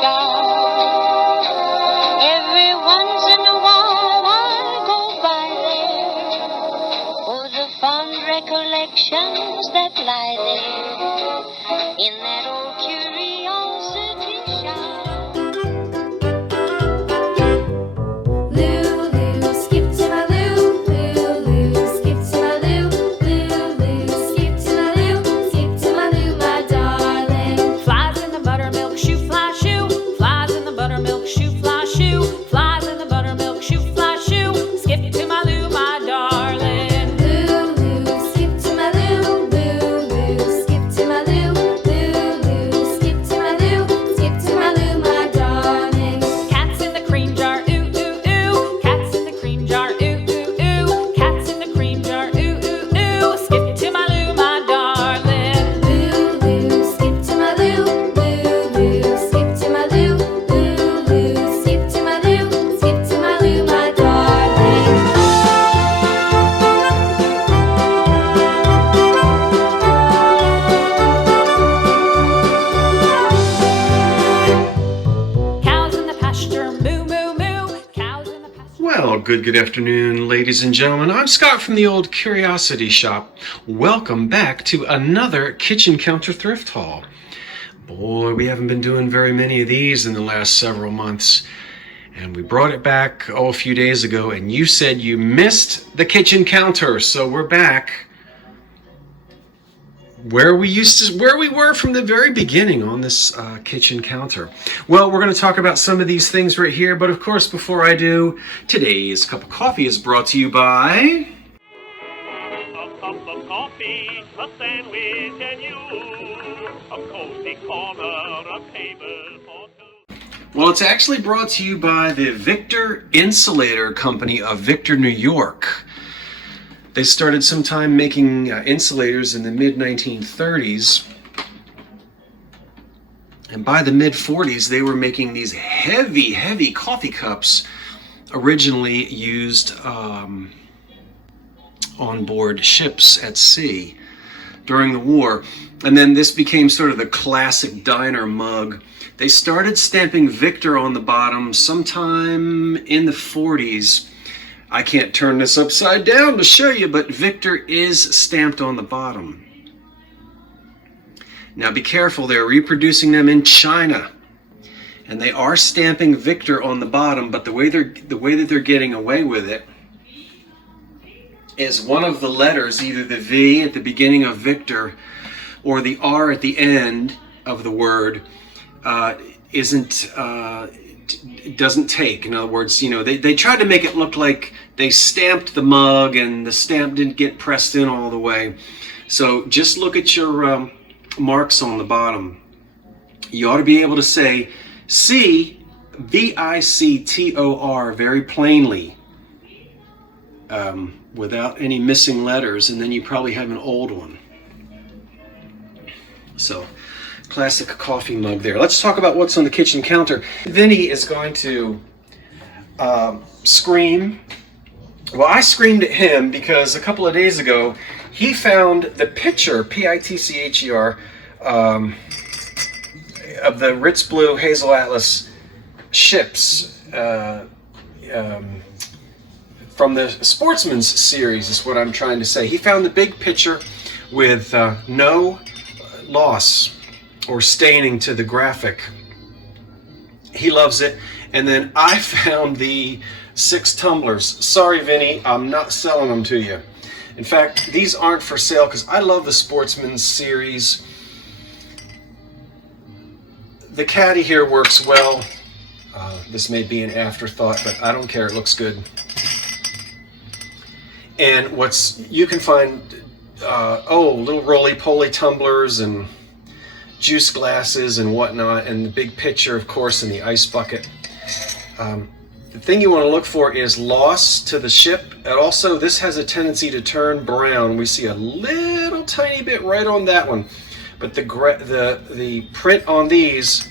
shop. Every once in a while I go by there for the fond recollections that lie there in that old curiosity shop. Lulu, skip to my Lou, Lulu, skip to my Lou, Lulu, skip to my Lou, skip to my Lou, my darling. Flies in the buttermilk shoe, fly shoe. Flies in the buttermilk shoe, fly shoe. Flies in the buttermilk shoe, fly shoe. Skip to my Lou, my darling. Lulu, skip to my Lou, Lulu, skip to my Lou, Lulu, skip to my Lou, skip to my Lou, my darling. Cats in the cream jar, ooh, ooh, ooh. Cats in the cream jar, ooh, ooh, ooh. Cats in the cream jar, ooh, ooh, ooh. Skip to my Lou, my darling. Lulu, skip to my Lou, Lulu, skip to my Lou, Lulu, skip to my Lou, skip to my Lou, my darling. Cows in the pasture, moo, moo, moo. Cows in the pasture. Well, good afternoon, ladies and gentlemen. I'm Scott from the Old Curiosity Shop. Welcome back to another kitchen counter thrift haul. Boy, we haven't been doing very many of these in the last several months. And we brought it back, a few days ago, and you said you missed the kitchen counter. So we're back where we were from the very beginning on this kitchen counter. Well, we're going to talk about some of these things right here, but of course, before I do, today's cup of coffee is brought to you by A cup of coffee, a sandwich, and you. A cozy corner, a table for two. Well, it's actually brought to you by the Victor Insulator Company of Victor, New York. They started sometime making insulators in the mid-1930s. And by the mid-40s, they were making these heavy, heavy coffee cups, originally used on board ships at sea during the war. And then this became sort of the classic diner mug. They started stamping Victor on the bottom sometime in the 40s. I can't turn this upside down to show you, but Victor is stamped on the bottom. Now be careful, they're reproducing them in China. And they are stamping Victor on the bottom, but the way that they're getting away with it is one of the letters, either the V at the beginning of Victor or the R at the end of the word, doesn't take. In other words, they tried to make it look like they stamped the mug and the stamp didn't get pressed in all the way. So just look at your marks on the bottom. You ought to be able to say C, V-I-C-T-O-R very plainly, without any missing letters, and then you probably have an old one. So, classic coffee mug there. Let's talk about what's on the kitchen counter. Vinny is going to scream. Well, I screamed at him because a couple of days ago he found the picture, P-I-T-C-H-E-R, of the Ritz Blue Hazel Atlas ships from the Sportsman's series is what I'm trying to say. He found the big picture with no loss or staining to the graphic. He loves it. And then I found the 6 tumblers. Sorry, Vinny, I'm not selling them to you. In fact, these aren't for sale because I love the Sportsman series. The caddy here works well. This may be an afterthought, but I don't care. It looks good. And you can find little roly-poly tumblers and juice glasses and whatnot, and the big pitcher, of course, in the ice bucket. The thing you want to look for is loss to the ship, and also this has a tendency to turn brown. We see a little tiny bit right on that one, but the print on these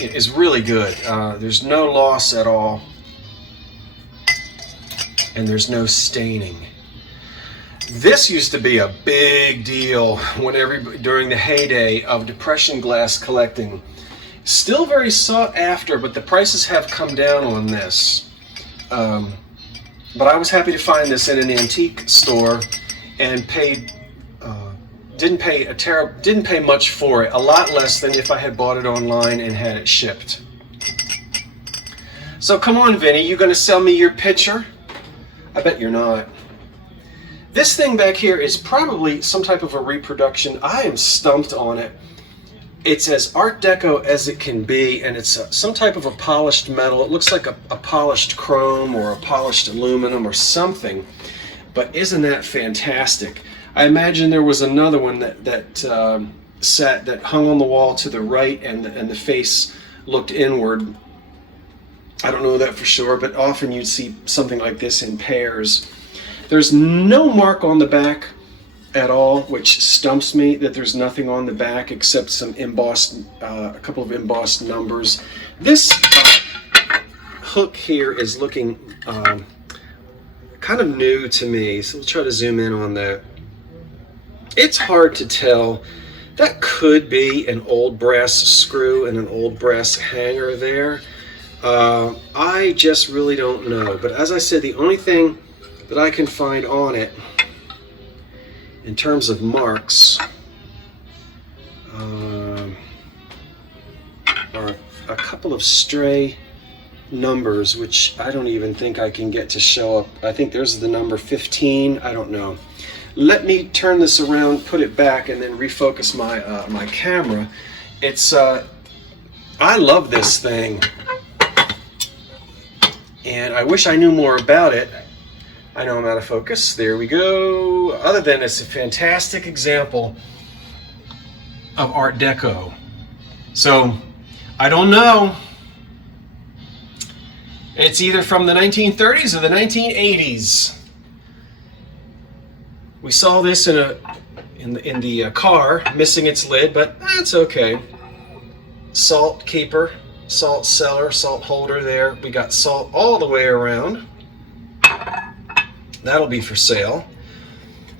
is really good. There's no loss at all, and there's no staining. This used to be a big deal during the heyday of Depression glass collecting. Still very sought after, but the prices have come down on this. But I was happy to find this in an antique store and didn't pay much for it. A lot less than if I had bought it online and had it shipped. So come on, Vinny, you gonna sell me your picture? I bet you're not. This thing back here is probably some type of a reproduction. I am stumped on it. It's as Art Deco as it can be, and it's some type of a polished metal. It looks like a polished chrome or a polished aluminum or something, but isn't that fantastic? I imagine there was another one that hung on the wall to the right, and the face looked inward. I don't know that for sure, but often you'd see something like this in pairs. There's no mark on the back at all, which stumps me that there's nothing on the back except some embossed, a couple of embossed numbers. This hook here is looking kind of new to me, so we'll try to zoom in on that. It's hard to tell. That could be an old brass screw and an old brass hanger there. I just really don't know. But as I said, the only thing that I can find on it in terms of marks are a couple of stray numbers, which I don't even think I can get to show up. I think there's the number 15. I don't know. Let me turn this around, put it back, and then refocus my camera. It's I love this thing, and I wish I knew more about it. I know I'm out of focus. There we go. Other than it's a fantastic example of Art Deco. So, I don't know. It's either from the 1930s or the 1980s. We saw this in the car, missing its lid, but that's okay. Salt keeper, salt cellar, salt holder there. We got salt all the way around. That'll be for sale.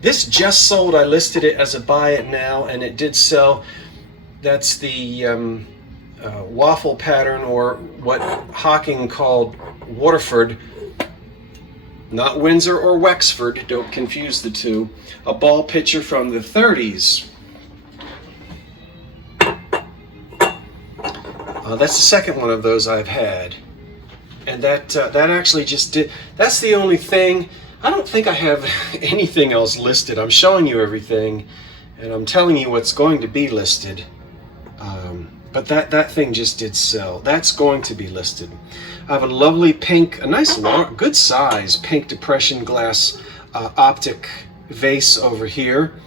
This just sold. I listed it as a buy it now, and it did sell. That's the waffle pattern, or what Hawking called Waterford. Not Windsor or Wexford, don't confuse the two. A ball pitcher from the 30s. That's the second one of those I've had. And that actually just did, that's the only thing. I don't think I have anything else listed. I'm showing you everything, and I'm telling you what's going to be listed. But that thing just did sell. That's going to be listed. I have a lovely pink, a nice, long, good size pink depression glass optic vase over here,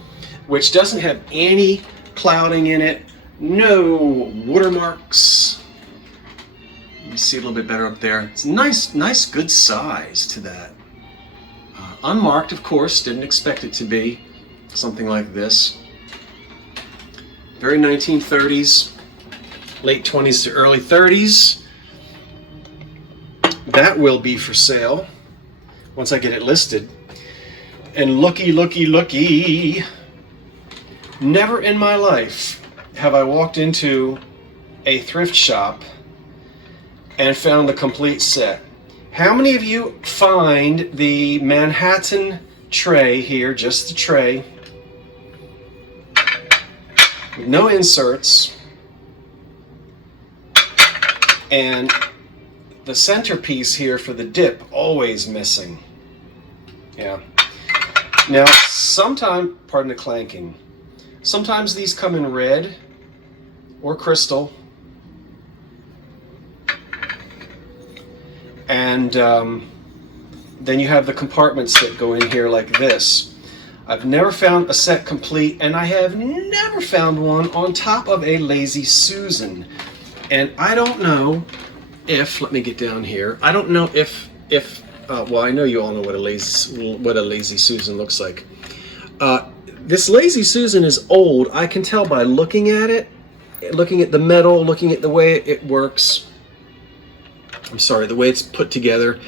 which doesn't have any clouding in it. No watermarks. You can see a little bit better up there. It's nice, good size to that. Unmarked, of course. Didn't expect it to be something like this. Very 1930s, late 20s to early 30s. That will be for sale once I get it listed. And looky. Never in my life have I walked into a thrift shop and found the complete set. How many of you find the Manhattan tray here, just the tray, with no inserts, and the centerpiece here for the dip always missing? Yeah. Now, sometimes, pardon the clanking, sometimes these come in red or crystal. And then you have the compartments that go in here like this. I've never found a set complete, and I have never found one on top of a Lazy Susan. And I don't know if, let me get down here, I don't know if well, I know you all know what a Lazy Susan looks like. This Lazy Susan is old. I can tell by looking at it, looking at the metal, looking at the way it works. I'm sorry, the way it's put together.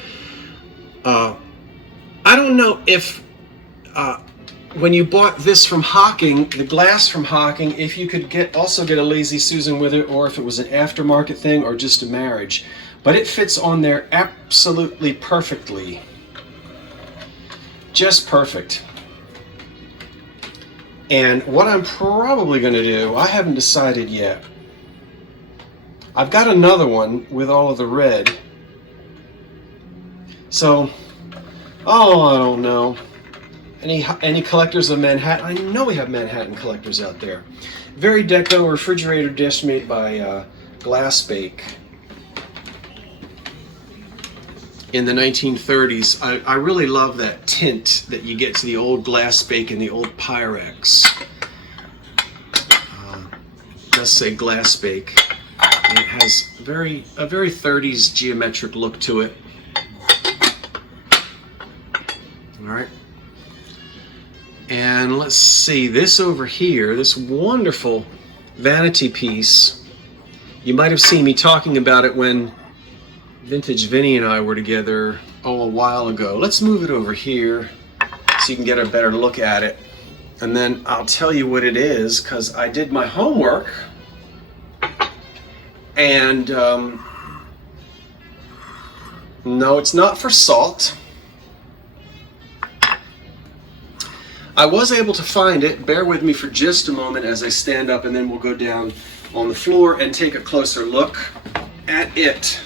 I don't know if when you bought this from Hocking, the glass from Hocking, if you could also get a Lazy Susan with it, or if it was an aftermarket thing or just a marriage. But it fits on there absolutely perfectly. Just perfect. And what I'm probably going to do, I haven't decided yet. I've got another one with all of the red. So, I don't know. Any collectors of Manhattan? I know we have Manhattan collectors out there. Very Deco refrigerator dish made by Glassbake in the 1930s. I really love that tint that you get to the old Glassbake and the old Pyrex. It does say Glassbake, and it has a very 30s geometric look to it. All right. And let's see, this over here, this wonderful Vanity piece. You might have seen me talking about it when Vintage Vinny and I were together, a while ago. Let's move it over here so you can get a better look at it. And then I'll tell you what it is, because I did my homework. And no, it's not for salt. I was able to find it. Bear with me for just a moment as I stand up, and then we'll go down on the floor and take a closer look at it.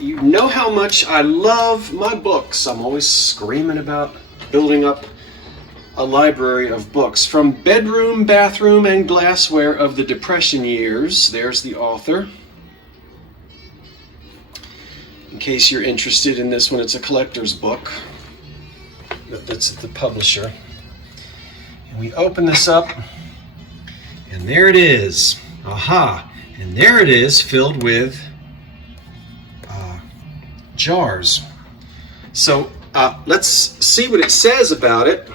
You know how much I love my books. I'm always screaming about building up a library of books. From Bedroom, Bathroom, and Glassware of the Depression Years. There's the author. In case you're interested in this one, it's a collector's book. That's the publisher. And we open this up, and there it is. Aha! And there it is, filled with jars. So let's see what it says about it.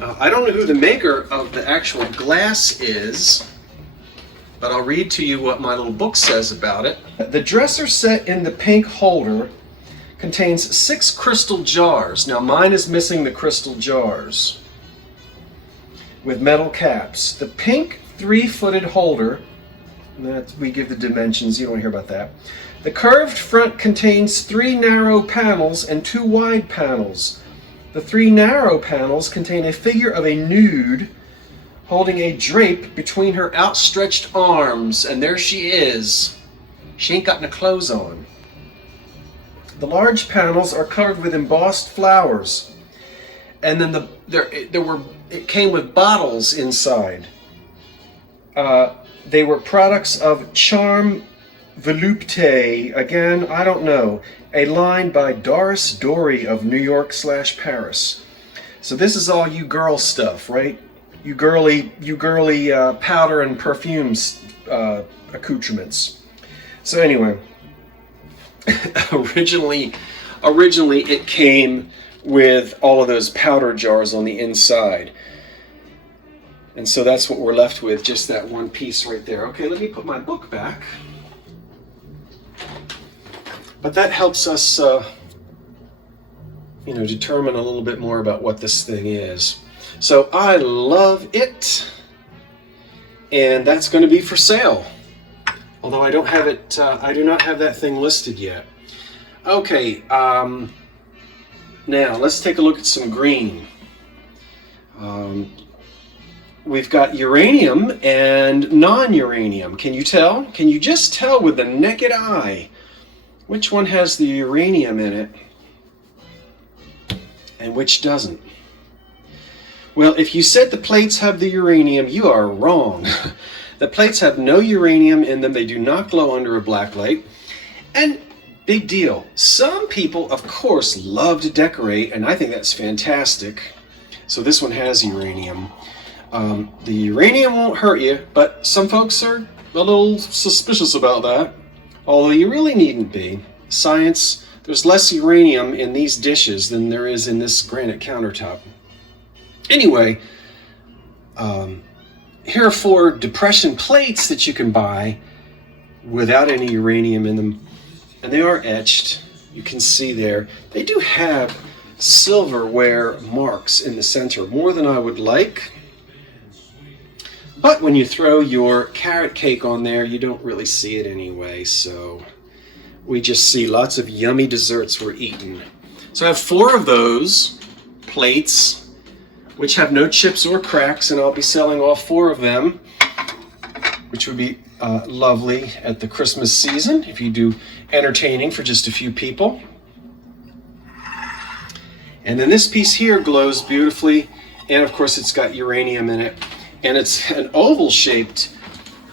I don't know who the maker of the actual glass is, but I'll read to you what my little book says about it. The dresser set in the pink holder contains 6 crystal jars. Now mine is missing the crystal jars with metal caps. The pink 3-footed holder, that we give the dimensions, you don't hear about that. The curved front contains 3 narrow panels and 2 wide panels. The 3 narrow panels contain a figure of a nude holding a drape between her outstretched arms, and there she is. She ain't got no clothes on. The large panels are covered with embossed flowers, and then it came with bottles inside. They were products of Charm Volupté. Again, I don't know. A line by Doris Dory of New York / Paris. So this is all you girl stuff, right? You girly powder and perfumes accoutrements. So anyway. Originally it came with all of those powder jars on the inside. And so that's what we're left with, just that one piece right there. Okay, let me put my book back. But that helps us, determine a little bit more about what this thing is. So I love it. And that's going to be for sale. Although I don't have it, I do not have that thing listed yet. Okay, now let's take a look at some green. We've got uranium and non-uranium. Can you tell? Can you just tell with the naked eye which one has the uranium in it and which doesn't? Well, if you said the plates have the uranium, you are wrong. The plates have no uranium in them. They do not glow under a black light. And big deal. Some people, of course, love to decorate, and I think that's fantastic. So this one has uranium. The uranium won't hurt you, but some folks are a little suspicious about that. Although you really needn't be. Science, there's less uranium in these dishes than there is in this granite countertop. Anyway, here are 4 depression plates that you can buy without any uranium in them. And they are etched. You can see there. They do have silverware marks in the center, more than I would like. But when you throw your carrot cake on there, you don't really see it anyway, so we just see lots of yummy desserts were eaten. So I have 4 of those plates, which have no chips or cracks, and I'll be selling all 4 of them, which would be lovely at the Christmas season if you do entertaining for just a few people. And then this piece here glows beautifully, and of course it's got uranium in it, and it's an oval shaped,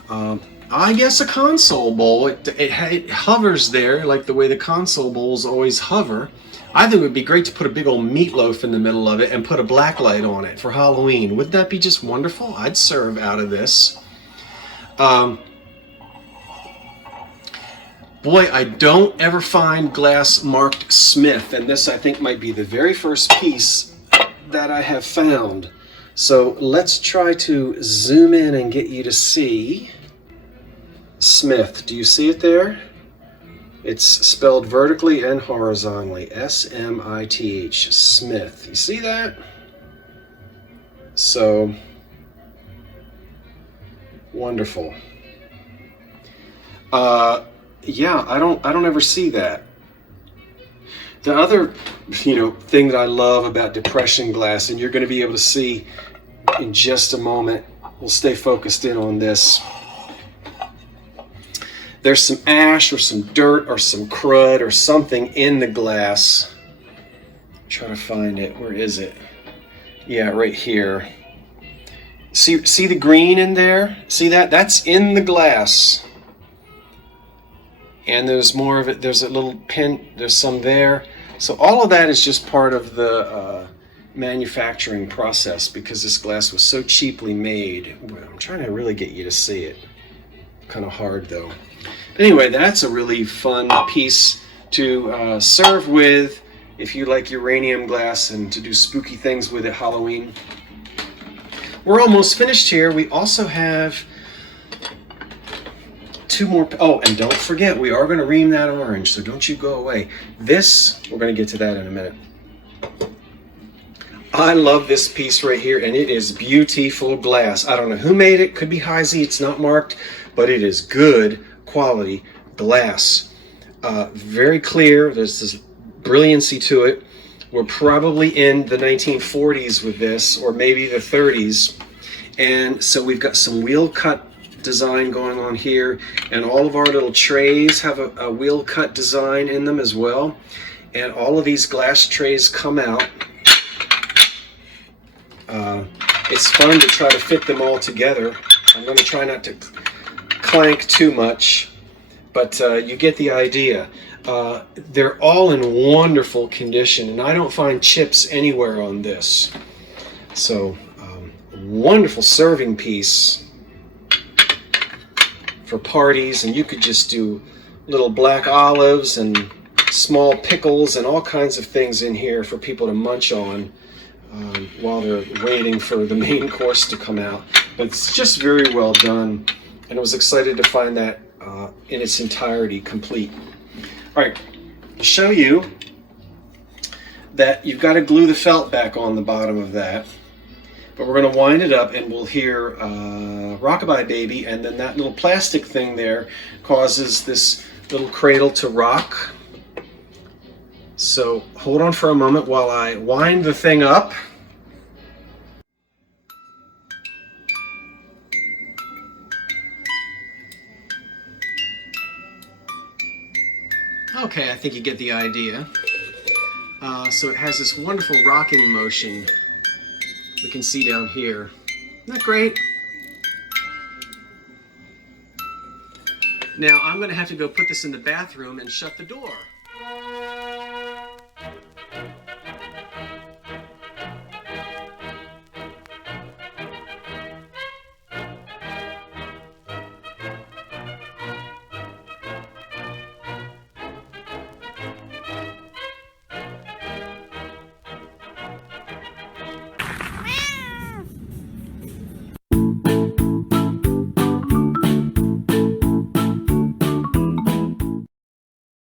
I guess a console bowl. It hovers there like the way the console bowls always hover. I think it would be great to put a big old meatloaf in the middle of it and put a black light on it for Halloween. Wouldn't that be just wonderful? I'd serve out of this. Boy, I don't ever find glass marked Smith, and this I think might be the very first piece that I have found. So let's try to zoom in and get you to see Smith. Do you see it there? It's spelled vertically and horizontally. S-M-I-T-H, Smith. You see that? So, wonderful. Yeah, I don't ever see that. The other, thing that I love about depression glass, and you're going to be able to see in just a moment, we'll stay focused in on this. There's some ash or some dirt or some crud or something in the glass. I'm trying to find it. Where is it? Yeah, right here. See the green in there? See that? That's in the glass. And there's more of it. There's a little pin. There's some there. So all of that is just part of the manufacturing process because this glass was so cheaply made. I'm trying to really get you to see it. Kind of hard though. Anyway, that's a really fun piece to serve with if you like uranium glass and to do spooky things with it Halloween. We're almost finished here. We also have 2 more. Oh, and don't forget, we are going to ream that orange, so don't you go away. This, we're going to get to that in a minute. I love this piece right here, and it is beautiful glass. I don't know who made it. Could be Hazy. It's not marked, but it is good quality glass. Very clear. There's this brilliancy to it. We're probably in the 1940s with this, or maybe the 30s. And so we've got some wheel cut design going on here, and all of our little trays have a wheel cut design in them as well. And all of these glass trays come out. It's fun to try to fit them all together. I'm going to try not to clank too much, but you get the idea. They're all in wonderful condition, and I don't find chips anywhere on this. So, wonderful serving piece for parties, and you could just do little black olives and small pickles and all kinds of things in here for people to munch on while they're waiting for the main course to come out. But it's just very well done, and I was excited to find that in its entirety complete. All right, to show you that you've got to glue the felt back on the bottom of that, but we're going to wind it up and we'll hear Rockabye Baby, and then that little plastic thing there causes this little cradle to rock. So hold on for a moment while I wind the thing up. Okay, I think you get the idea. So it has this wonderful rocking motion we can see down here. Isn't that great? Now I'm going to have to go put this in the bathroom and shut the door.